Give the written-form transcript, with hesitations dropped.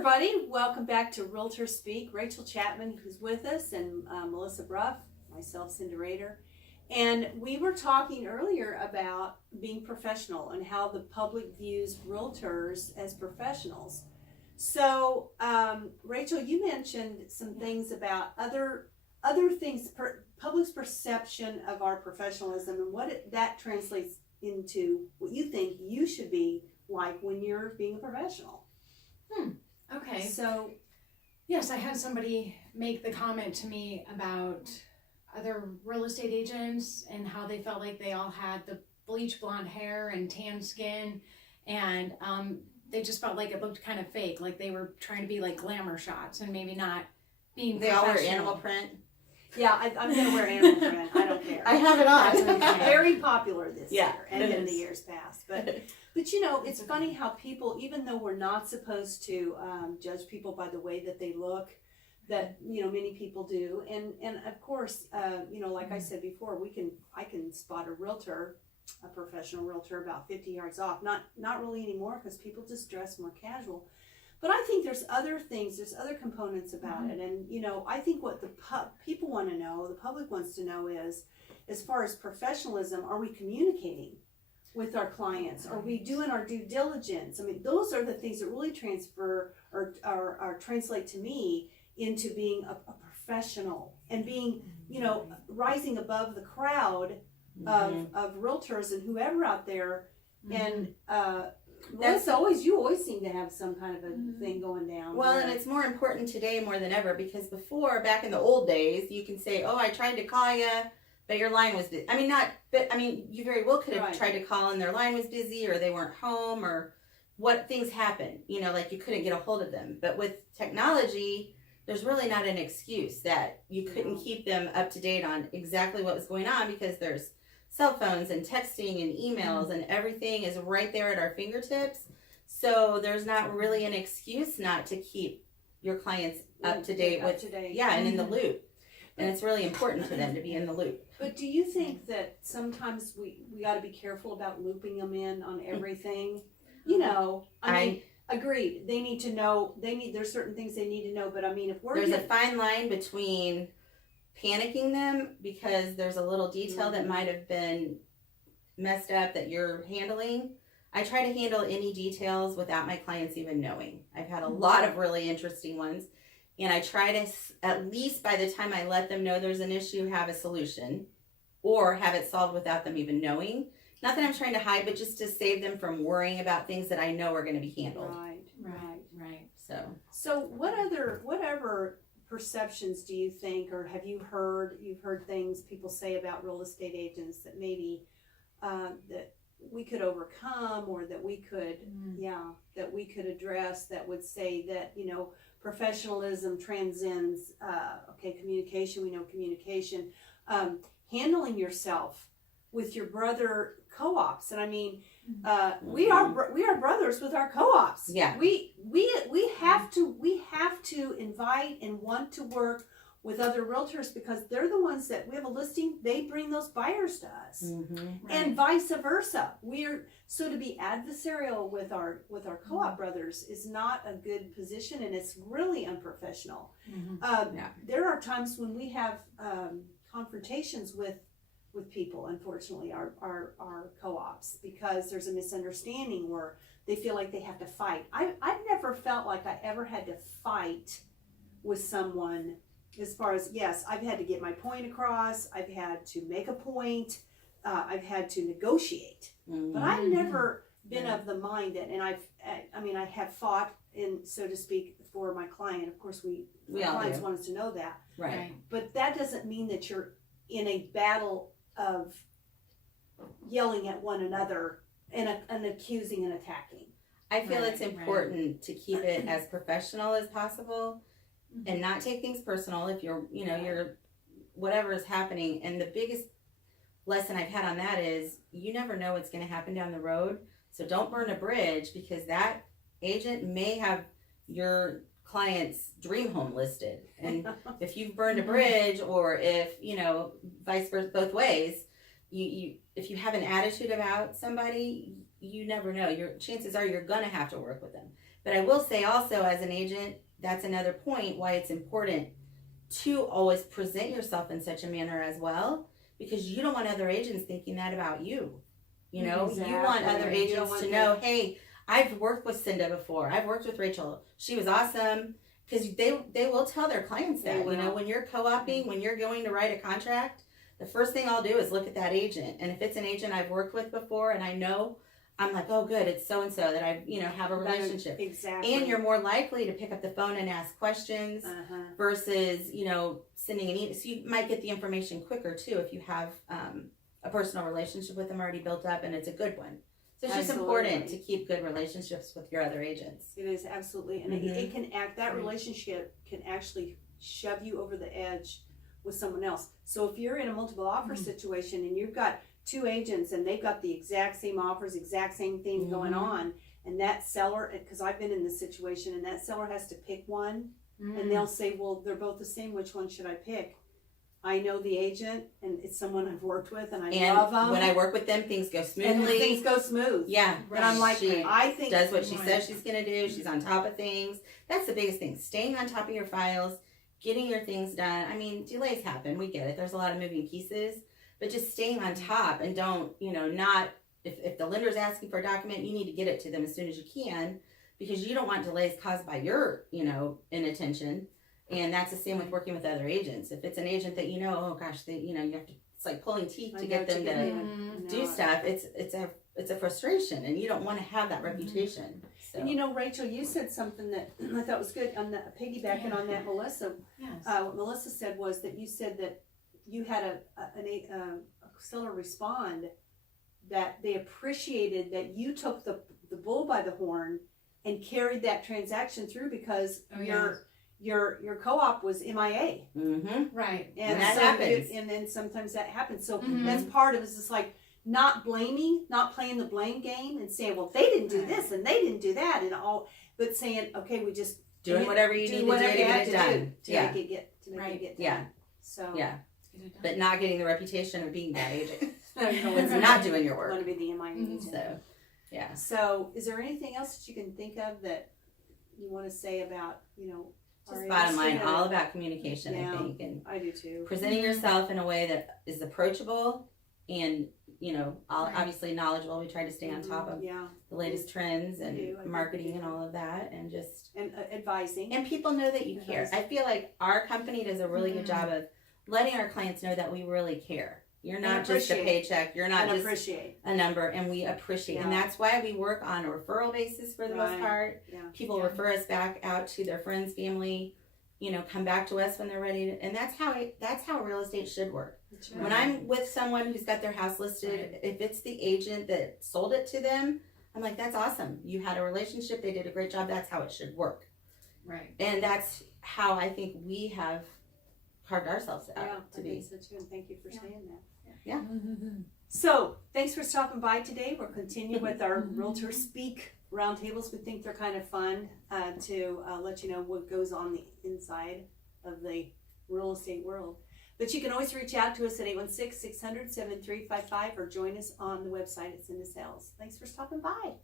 everybody, welcome back to Realtors Speak. Rachel Chapman, who's with us, and Melissa Bruff, myself, Cindy Rader. And we were talking earlier about being professional and how the public views realtors as professionals. So, Rachel, you mentioned some things about other things, public's perception of our professionalism and what that translates into what you think you should be like when you're being a professional. Okay. So, yes, I had somebody make the comment to me about other real estate agents and how they felt like they all had the bleach blonde hair and tan skin, and they just felt like it looked kind of fake, like they were trying to be like glamour shots and maybe not being They all wear animal print. yeah, I'm going to wear animal print. I don't care. I have it on. It's very popular this Yeah, year and in the years past. But you know, it's funny how people, even though we're not supposed to judge people by the way that they look, that, you know, many people do. And of course, you know, like I said before, I can spot a realtor, a professional realtor, about 50 yards off. Not really anymore, because people just dress more casual. But I think there's other things, there's other components about it. And, you know, I think what the people want to know, the public wants to know is, as far as professionalism, are we communicating with our clients? Are we doing our due diligence? I mean, those are the things that really transfer or translate to me into being a professional and being, you know, rising above the crowd of realtors and whoever out there. And, you always seem to have some kind of a thing going down. Well, and it's more important today more than ever, because before, back in the old days, you can say, oh, I tried to call you, but your line was busy. You very well could have tried to call and their line was busy, or they weren't home, or what things happen, you know, like you couldn't get a hold of them. But with technology, there's really not an excuse that you couldn't keep them up to date on exactly what was going on, because there's cell phones and texting and emails and everything is right there at our fingertips. So there's not really an excuse not to keep your clients up to date and in the loop. And it's really important for them to be in the loop. But do you think that sometimes we got to be careful about looping them in on everything? You know, I mean, agreed. They need to know. There's certain things they need to know. But I mean, if there's a fine line between panicking them because there's a little detail that might have been messed up that you're handling. I try to handle any details without my clients even knowing. I've had a lot of really interesting ones, and I try to, at least by the time I let them know there's an issue, have a solution or have it solved without them even knowing. Not that I'm trying to hide, but just to save them from worrying about things that I know are going to be handled. Right. So whatever perceptions do you think, or have you heard things people say about real estate agents that maybe that we could overcome, or that we could that we could address, that would say that, you know, professionalism transcends communication. We know communication, handling yourself with your brother co-ops. And I mean, we are brothers with our co-ops. Yeah. We have to invite and want to work with other realtors, because they're the ones that we have a listing, they bring those buyers to us. And vice versa. So to be adversarial with our co-op brothers is not a good position, and it's really unprofessional. There are times when we have confrontations with people, unfortunately, our co-ops, because there's a misunderstanding where they feel like they have to fight. I've never felt like I ever had to fight with someone, as far as, yes, I've had to get my point across, I've had to make a point, I've had to negotiate, but I've never been of the mind that, and I have fought, in, so to speak, for my client. Of course, clients want us to know that. Right. But that doesn't mean that you're in a battle of yelling at one another and accusing and attacking. I feel it's important to keep it as professional as possible and not take things personal if you're whatever is happening. And the biggest lesson I've had on that is you never know what's going to happen down the road. So don't burn a bridge, because that agent may have your client's dream home listed. And if you've burned a bridge, or if, vice versa, both ways, if you have an attitude about somebody, you never know. Your chances are you're going to have to work with them. But I will say also, as an agent, that's another point why it's important to always present yourself in such a manner as well, because you don't want other agents thinking that about you. You know, Exactly. you want other You don't agents want to know, hey, I've worked with Cinda before. I've worked with Rachel. She was awesome. Because they will tell their clients that, you know, when you're co-oping, when you're going to write a contract, the first thing I'll do is look at that agent. And if it's an agent I've worked with before and I know, I'm like, oh, good, it's so-and-so that I, you know, have a relationship. Exactly. And you're more likely to pick up the phone and ask questions versus, you know, sending an email. So you might get the information quicker, too, if you have a personal relationship with them already built up and it's a good one. So it's just important to keep good relationships with your other agents. It is, absolutely. And it can act, that relationship can actually shove you over the edge with someone else. So if you're in a multiple offer situation and you've got two agents and they've got the exact same offers, exact same things going on, and that seller, because I've been in this situation, and that seller has to pick one, and they'll say, well, they're both the same, which one should I pick? I know the agent, and it's someone I've worked with, and I love them. When I work with them, things go smoothly. And things go smooth. Yeah. And I'm like, I think does what she says she's going to do. She's on top of things. That's the biggest thing. Staying on top of your files, getting your things done. I mean, delays happen. We get it. There's a lot of moving pieces. But just staying on top and don't, you know, not, if the lender's asking for a document, you need to get it to them as soon as you can, because you don't want delays caused by your, you know, inattention. And that's the same with working with other agents. If it's an agent that you know, oh gosh, they, you know, you have to, it's like pulling teeth to get them to do stuff. It's a frustration, and you don't want to have that reputation. So. And you know, Rachel, you said something that I thought was good on the piggybacking on that, Melissa. Yes. What Melissa said was that you said that you had a seller respond that they appreciated that you took the bull by the horn and carried that transaction through, because your co-op was MIA. Right. And that so happens. and then sometimes that happens. So that's part of it. It's just like not blaming, not playing the blame game and saying, well, they didn't do this and they didn't do that and all, but saying, okay, we just doing whatever you need to do to get it done. To make it get done. Yeah. So but not getting the reputation of being that agent. It's not doing your work. Want to be the MIA agent. So, yeah. So, is there anything else that you can think of that you want to say about, you know, just bottom line, all about communication, I think, and I do too. Presenting yourself in a way that is approachable and, you know, obviously knowledgeable. We try to stay on top of the latest trends and marketing and all of that, and just advising. And people know that you care. I feel like our company does a really good job of letting our clients know that we really care. You're not just a paycheck. You're not just a number, and we appreciate. And that's why we work on a referral basis for the most part. People refer us back out to their friends, family, you know, come back to us when they're ready to, and that's how real estate should work. Right. When I'm with someone who's got their house listed, if it's the agent that sold it to them, I'm like, that's awesome. You had a relationship. They did a great job. That's how it should work. Right. And that's how I think we have carved ourselves out to be. So too, and thank you for saying that. Yeah. So thanks for stopping by today. We'll continue with our Realtor Speak roundtables. We think they're kind of fun to let you know what goes on the inside of the real estate world. But you can always reach out to us at 816-600-7355 or join us on the website at Cinda Sales. Thanks for stopping by.